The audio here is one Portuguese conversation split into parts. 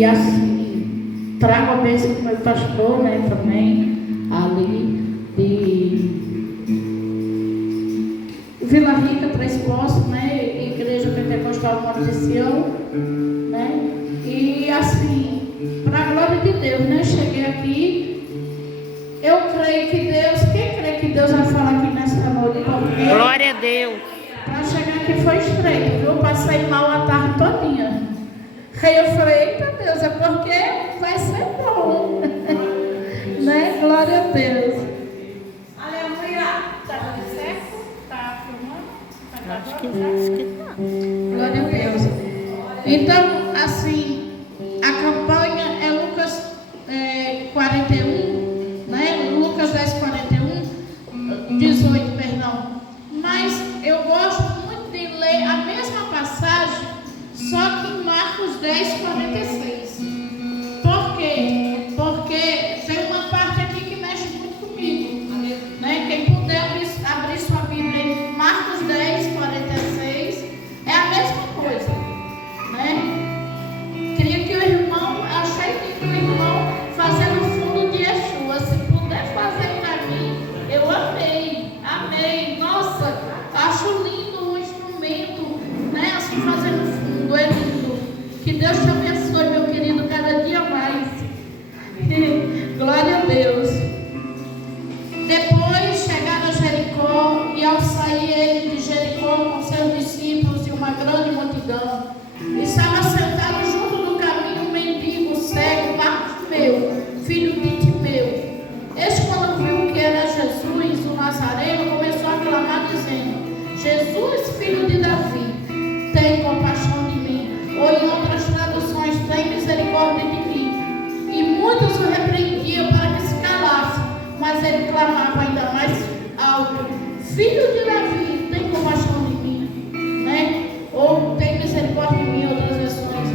E assim, trago a bênção do meu pastor, né, também, ali de Vila Rica, Três Poços, né, Igreja Pentecostal Monte de Sião, né, e assim, para a glória de Deus, né, cheguei aqui, eu creio que Deus, quem crê que Deus vai falar aqui nessa noite? Porque glória a Deus. para chegar aqui foi estreito, eu passei mal a tarde todinha. Aí eu falei, eita Deus, é porque vai ser bom. Né? Glória a Deus. Aleluia. Tá tudo certo? Tá filmando? Acho que tá. Glória a Deus. Então, assim, a campanha é Lucas 41, né? Lucas 10, 41, 18, perdão. Mas eu gosto muito de ler a mesma passagem, só que em Marcos 10, 46. Por quê? Porque tem uma parte aqui que mexe muito comigo, né? Quem puder abrir sua Bíblia em Marcos 10, 46, é a mesma coisa, né? Queria que o irmão, achei que o irmão fazendo o fundo de Yeshua, se puder fazer para mim, eu amei, amei. Nossa, acho lindo o instrumento, né? Assim fazendo fundo, é lindo. Que Deus te abençoe, meu querido, cada dia mais. Glória a Deus. Depois chegaram a Jericó, e ao sair ele de Jericó com seus discípulos e uma grande multidão, estava sentado junto do caminho um mendigo cego, Bartimeu, filho de Timeu. Este, quando viu que era Jesus, o Nazareno, começou a clamar dizendo: Jesus, filho de Davi, tem compaixão de mim. Ou em outras traduções, tem misericórdia de mim. E muitos o repreendiam para que se calasse, mas ele clamava ainda mais alto: Filho de Davi, tem compaixão de mim, né? Ou tem misericórdia de mim, outras versões.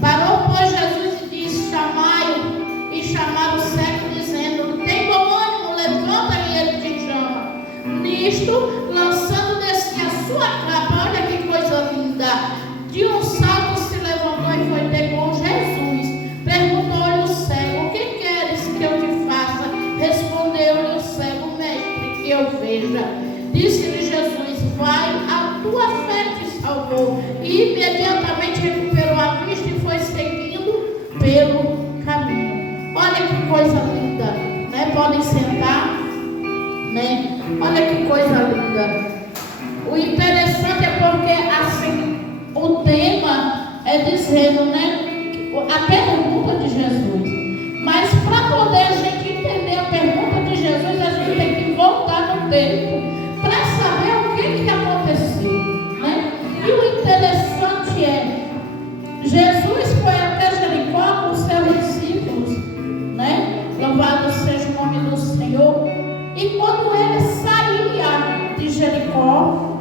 Parou, pois, Jesus e disse: chamai-o. E chamaram o cego, dizendo: tem bom ânimo, levanta, e ele te chama. Nisto, lançando desse a sua capa, olha que coisa linda, de um salto se levantou e foi ter com Jesus. Perguntou-lhe o cego: o que queres que eu te faça? Respondeu-lhe o cego: mestre, que eu veja. Disse-lhe Jesus: vai, a tua fé te salvou. E imediatamente recuperou a vista e foi seguindo pelo caminho. Olha que coisa linda, né? Podem sentar, né? Olha que coisa linda. O interessante é porque assim, o tema é dizendo, né, a pergunta de Jesus. Mas para poder a gente entender a pergunta de Jesus, a gente tem que voltar no tempo para saber o que aconteceu, né? E o interessante é, Jesus foi até Jericó com seus discípulos, né? Louvado seja o nome do Senhor. E quando ele saía de Jericó,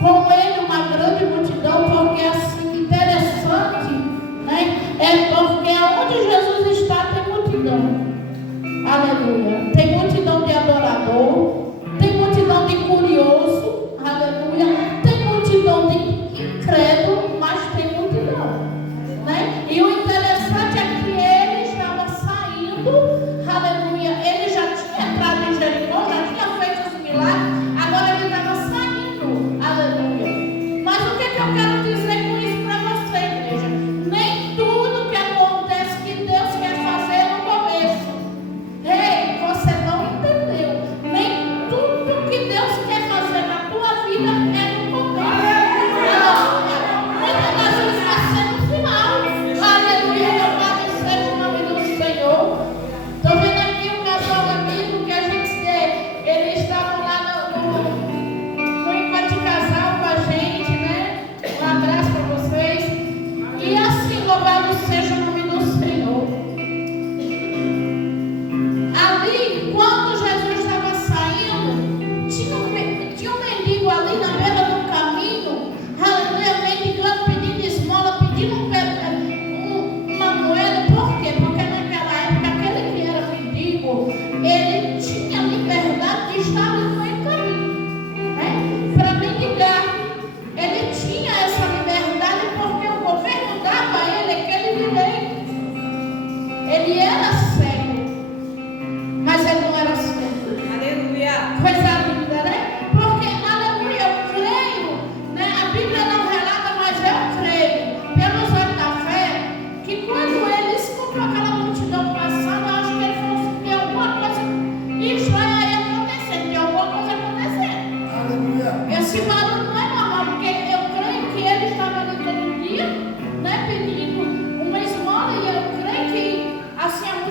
com ele uma grande multidão, porque assim, interessante, né? É porque onde Jesus está tem multidão. Aleluia. Tem multidão de adorador, tem multidão de curioso, aleluia. Tem multidão de incrédulo, mas tem multidão, né? E o interessante é que ele estava saindo, aleluia. Ele já tinha entrado em Jericó, já tinha feito os milagres, agora ele estava saindo, aleluia. Mas o que eu quero dizer com isso para você, igreja? Nem tudo que acontece que Deus quer fazer no começo. Ei, você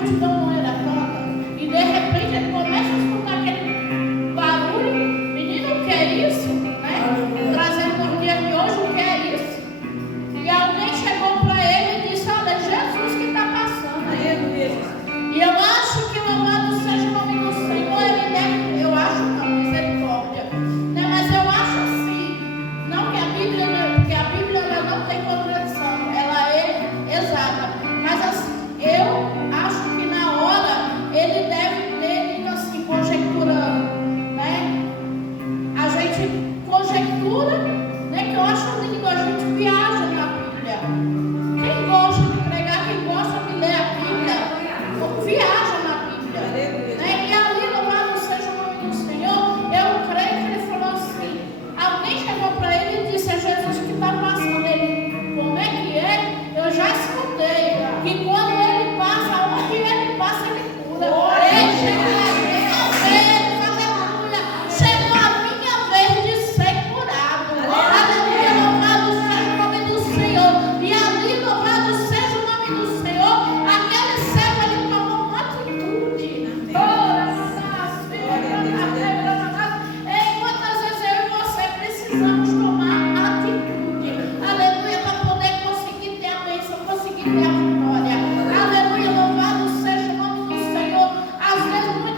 multidão não era tanta. E de repente ele começa a escutar aquele barulho. Menino, o que é isso? Né? Trazendo nos dias de hoje, o que é isso? E alguém chegou para ele e disse: olha, Jesus que está passando. E eu acho que o amado seja o nome do Senhor, ele deve, eu acho não, misericórdia. Né? Mas eu acho assim, não que a Bíblia, porque a Bíblia ela não tem contradição, ela é exata. Mas assim, eu acho que na hora ele deve ter dito assim, conjecturando, né? A gente conjectura, né? Que eu acho lindo, a gente viaja na Bíblia. Quem gosta de pregar, quem gosta de ler a Bíblia, viaja na Bíblia, né? E ali, louvado seja o nome do Senhor, eu creio que ele falou assim, alguém chegou para ele e disse: é Jesus que está passando. Ele, como é que é? Eu já escutei que quando ele passa, onde ele passa, ele cura. Ele chegou a minha vez, aleluia, chegou a minha vez de ser curado, aleluia, louvado seja o nome do Senhor. E ali, louvado seja o nome do Senhor, aquele cego ele tomou uma atitude. Ei, quantas vezes eu e você precisamos tomar atitude, aleluia, para poder conseguir ter a bênção, conseguir ter a vitória, aleluia, louvado seja o nome do Senhor. Às vezes, muitas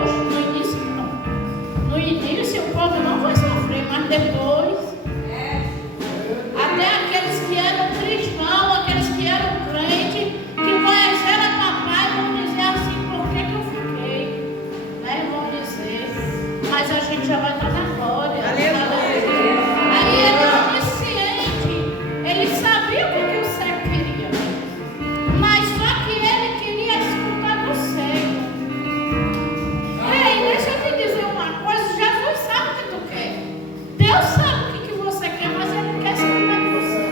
posto, no início não. No início o povo não vai sofrer, mas depois, até aqueles que eram cristãos, aqueles que eram crentes, que conheceram papai, vão dizer assim, por que eu fiquei? Né? Vão dizer, mas a gente já vai estar na glória. Aí ele é onisciente, ele sabia o que o cego queria, mas só que ele queria escutar do cego. Ei, deixa eu te dizer uma coisa, Jesus sabe o que tu quer, Deus sabe o que você quer, mas ele quer escutar de você.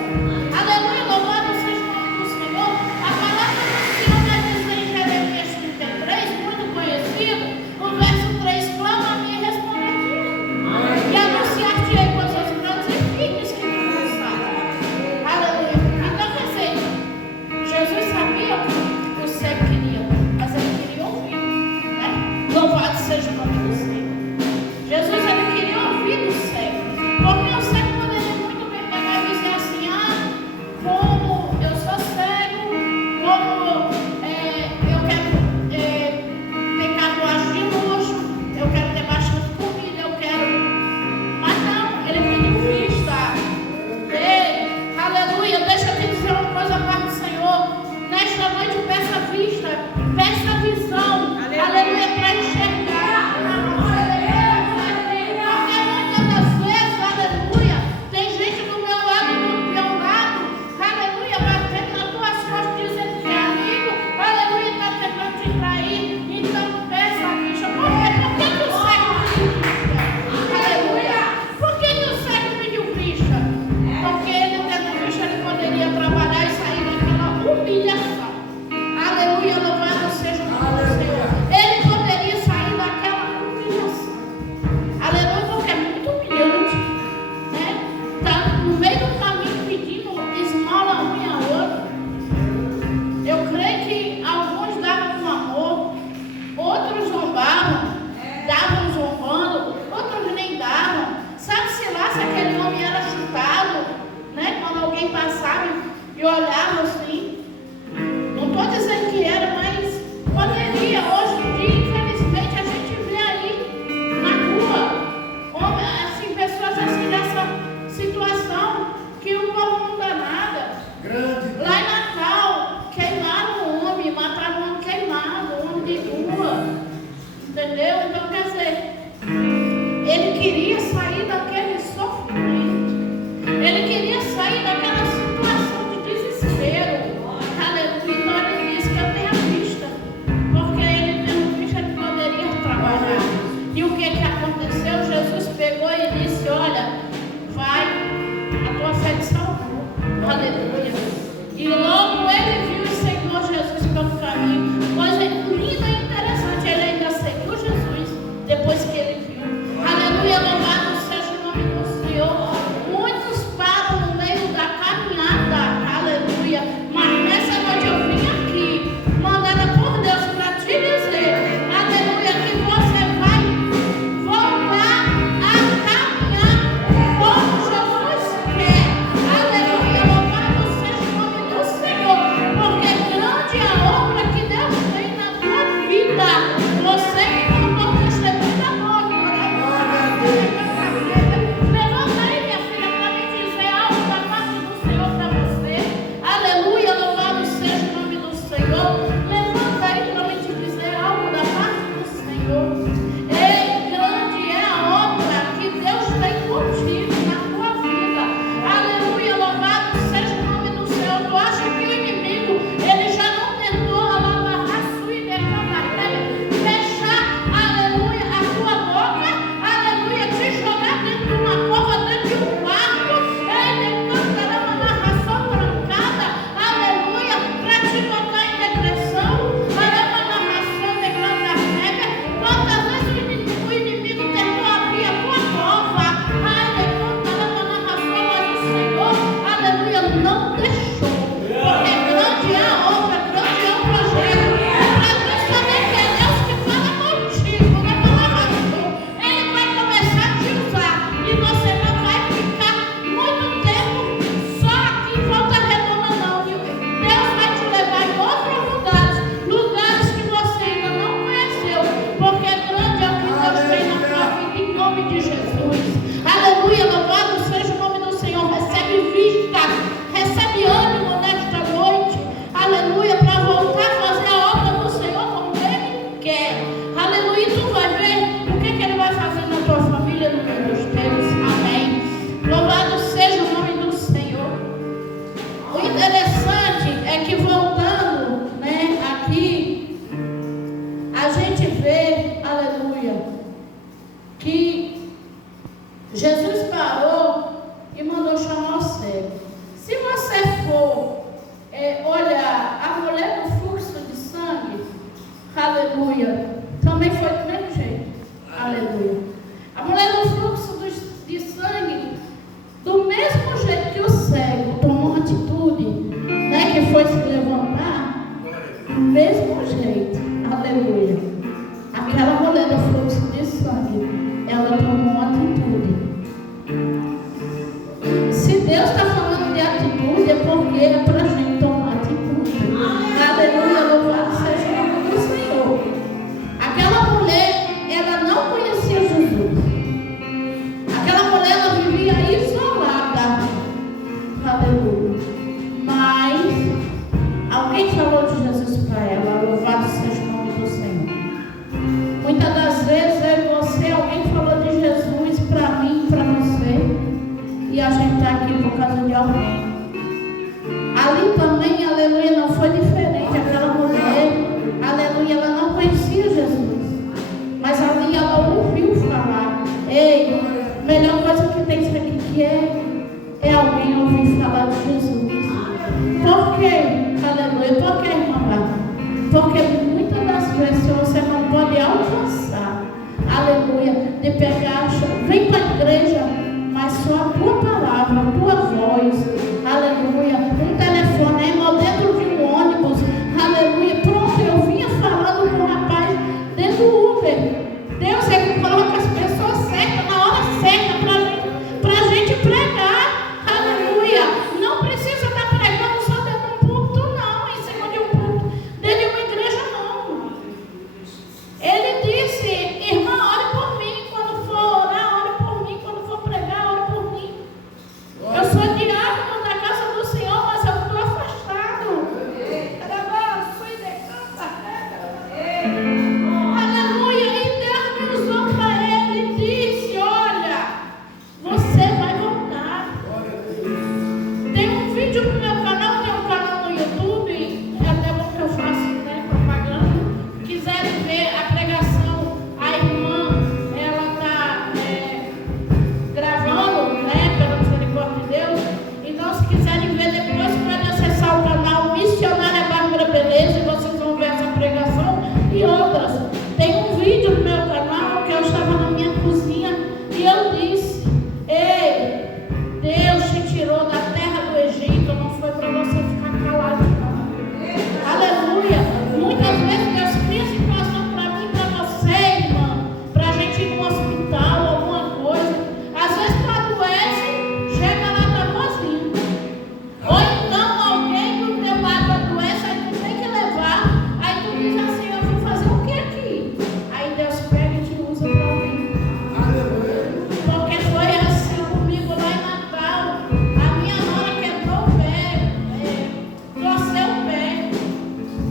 Aleluia, louvado seja o nome do Senhor. A palavra do Senhor vai dizer em Jeremias 33, muito conhecido, o verso 3, clama a mim e responderei. E anunciar-te-ei coisas grandes e firmes que tu não sabes. Aleluia. Então, quer dizer, Jesus sabia o que o cego queria, mas ele queria ouvir, né? Louvado seja o nome do Senhor. Jesus, ele queria ouvir do cego, porque o cego poderia muito bem pegar e dizer assim, como eu sou cego, como eu quero ter carruagem de luxo, eu quero ter bastante comida, eu quero... Mas não, ele pediu vista. Ei, aleluia, deixa eu te dizer uma coisa a parte do Senhor. Nesta noite peça vista, peça visão, aleluia, para enxergar. Porque muitas das vezes, aleluia, tem gente do meu lado e do teu lado, aleluia, batendo nas tuas costas, dizendo que é amigo, aleluia, está tentando te trair. Então peça a vista. Por quê? Por que o cego pediu vista? Aleluia. Por que o cego pediu vista? Porque ele tendo vista, ele poderia trabalhar e sair daquela humilhação. Aleluia, louvado seja o nome do Senhor. Ele poderia sair daquela humilhação. Aleluia, porque é muito humilhante, né? Tá no meio do caminho pedindo esmola um e a outro. Eu creio que alguns davam com amor, outros zombavam, davam zombando, outros nem davam. Sabe-se lá se aquele homem era chutado, né? Quando alguém passava e olhava assim. Não estou dizendo que era, mas poderia. Hoje em dia, infelizmente, a gente vê aí na rua, assim, pessoas assim nessa situação que o povo não dá nada. Lá em Natal, queimaram um homem, mataram um homem queimado, um homem de rua. Entendeu? Então, quer dizer, ele queria sair daquele sofrimento. Ele queria sair daquela situação de desespero. Aleluia. Então ele disse que eu tenho vista. Porque ele tendo vista, ele poderia trabalhar. E o que aconteceu? Jesus pegou e disse, olha, vai, a tua fé te salvou. Aleluia. E logo ele viu e seguiu Jesus pelo caminho. Coisa linda e interessante. Ele ainda seguiu Jesus depois que ele viu. Aleluia, louvado seja o nome do Senhor. Muitos param no meio da caminhada. Aleluia. Mas nessa noite eu vim aqui, mandada por Deus para te dizer, aleluia, que você vai voltar a caminhar como Jesus quer. Aleluia, louvado seja o nome do Senhor. Muitas das vezes eu e você, alguém falou de Jesus para mim, para você, e a gente está aqui por causa de alguém. Ali também, aleluia, não foi diferente. Aquela mulher, aleluia, ela não conhecia Jesus, mas ali ela ouviu falar. Ei, a melhor coisa que tem isso aqui que é alguém ouvir falar de Jesus. Por quê? Aleluia. Por que, irmã Bárbara? Porque muitas das vezes você não pode alcançar, aleluia, de pegar, vem para a igreja, mas só a tua palavra, a tua voz, aleluia, um telefonema dentro de um ônibus, aleluia, pronto, eu vinha falando com o rapaz dentro do Uber. Deus é que coloca as pessoas certas na hora certa para a gente pregar, aleluia. Não precisa estar pregando só dentro de um púlpito, não, em cima de um púlpito, dentro de uma igreja, não. Ele disse, irmã, ore por mim quando for orar, ore por mim quando for pregar, ore por mim. Eu sou diácono da casa do Senhor, mas eu estou afastado. Aleluia, e Deus me usou para ele e disse, olha, você vai voltar. Tem um vídeo no meu canal, tem um canal no YouTube, é até bom que eu faço, né, propaganda. Quiserem ver a pregação, a irmã, ela está gravando, né, pela misericórdia de Deus. Então, se quiserem ver depois, pode acessar o canal Missionária Bárbara Beleza e vocês vão ver essa pregação e outras. Tem um vídeo no meu canal que eu estava na minha cozinha e eu disse, ei, Deus te tirou da terra do Egito, não foi para você ficar calado, não. Aleluia. Muitas vezes Deus cria situação para mim e para você, irmã, para a gente ir no hospital, alguma coisa. Às vezes tu adoece, chega lá, tá boazinho. Ou então alguém do teu lado adoece, aí tu tem que levar, aí tu diz assim, eu vou fazer o que aqui? Aí Deus pega e te usa para mim. Porque foi assim comigo lá em Natal. A minha nora quebrou o pé, torceu o pé.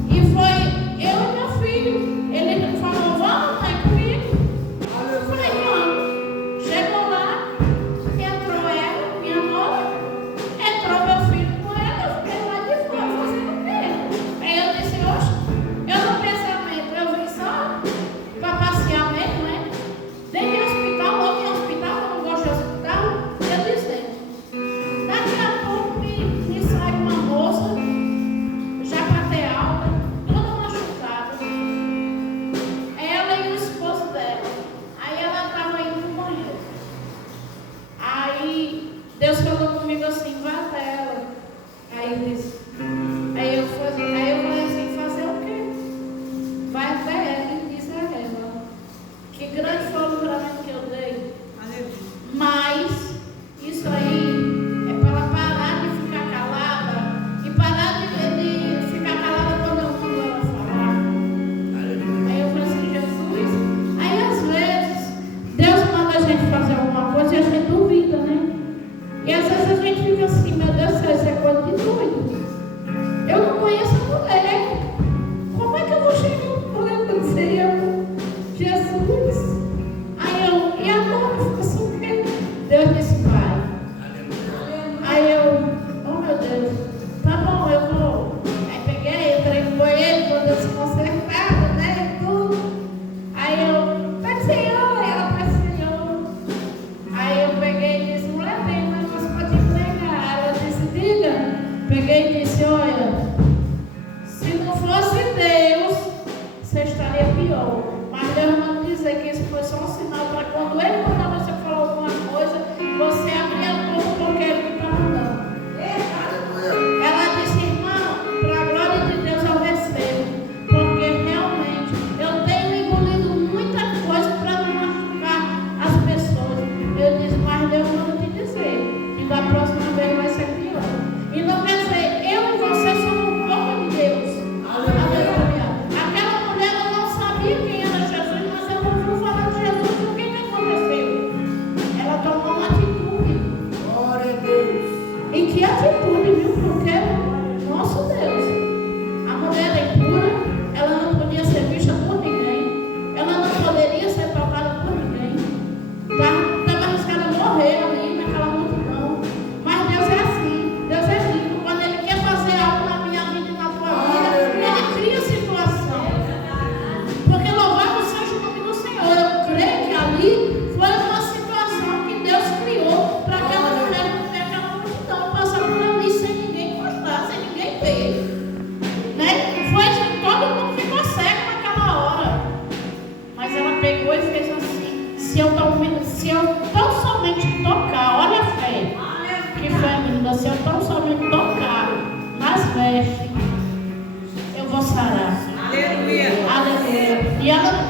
E foi eu e meu filho. Ele falou, vamos, mãe, comigo. Eu falei, vamos. Chegou lá, entrou ela, minha nora, entrou meu filho com ela, eu fiquei lá de fora fazendo o quê? Aí eu disse, oxe, eu no pensamento, eu vim só para passear mesmo, né? Dentro de hospital, logo em hospital, eu não gosto de hospital, eu disse, daqui a pouco me sai uma moça, já para ter alta, toda machucada. Ela e o esposo dela. Aí ela estava indo no banheiro. Aí Deus falou comigo assim, vai até ela. Aí eu disse, aí eu falei assim, fazer o quê? Vai até ela e diz a ela, que grande foi o livramento que eu dei. Mas isso aí é para ela parar de ficar calada e parar de ficar calada quando eu mando ela falar. Aí eu falei assim, Jesus. Aí às vezes Deus manda a gente fazer alguma coisa e a gente duvida, né? E às vezes a gente fica assim, meu Deus do céu, isso é coisa de doido. Eu não conheço a mulher. Como é que eu vou chegar no mulher para dizer eu? Jesus. Aí eu, e agora eu faço o quê? Deus disse, vai. Aí eu, oh meu Deus, tá bom, eu vou. Aí peguei, entrei no banheiro, quando eu se consertada, né, tudo. Aí eu, Pai Senhor, ela, Pai Senhor. Aí eu peguei e disse, mulher, tem um negócio para te entregar. Ela disse, diga. Peguei e disse, olha, se não fosse Deus, você estaria pior. Mas Deus não dizer que isso foi só um sinal para quando Ele mandar você falar alguma coisa, você abrir a boca porque Ele que está mandando. Ela disse, irmã, para a glória de Deus eu recebo, porque realmente eu tenho engolido muita coisa para não machucar as pessoas. Eu disse, mas Deus manda te dizer que da próxima vez vai ser pior. E não quer dizer, eu e você somos um povo de Deus. Aleluia. Aquela mulher ela não sabia quem era Jesus, mas ela ouviu falar de Jesus ali foi uma situação que Deus criou para aquela mulher não ter aquela multidão passar por ali sem ninguém encostar, sem ninguém ver. Né? Foi assim, todo mundo ficou cego naquela hora. Mas ela pegou e fez assim: se eu tão somente tocar, olha a fé, que fé, menina, se eu tão somente tocar nas vestes, eu vou sarar. Aleluia. Aleluia. E ela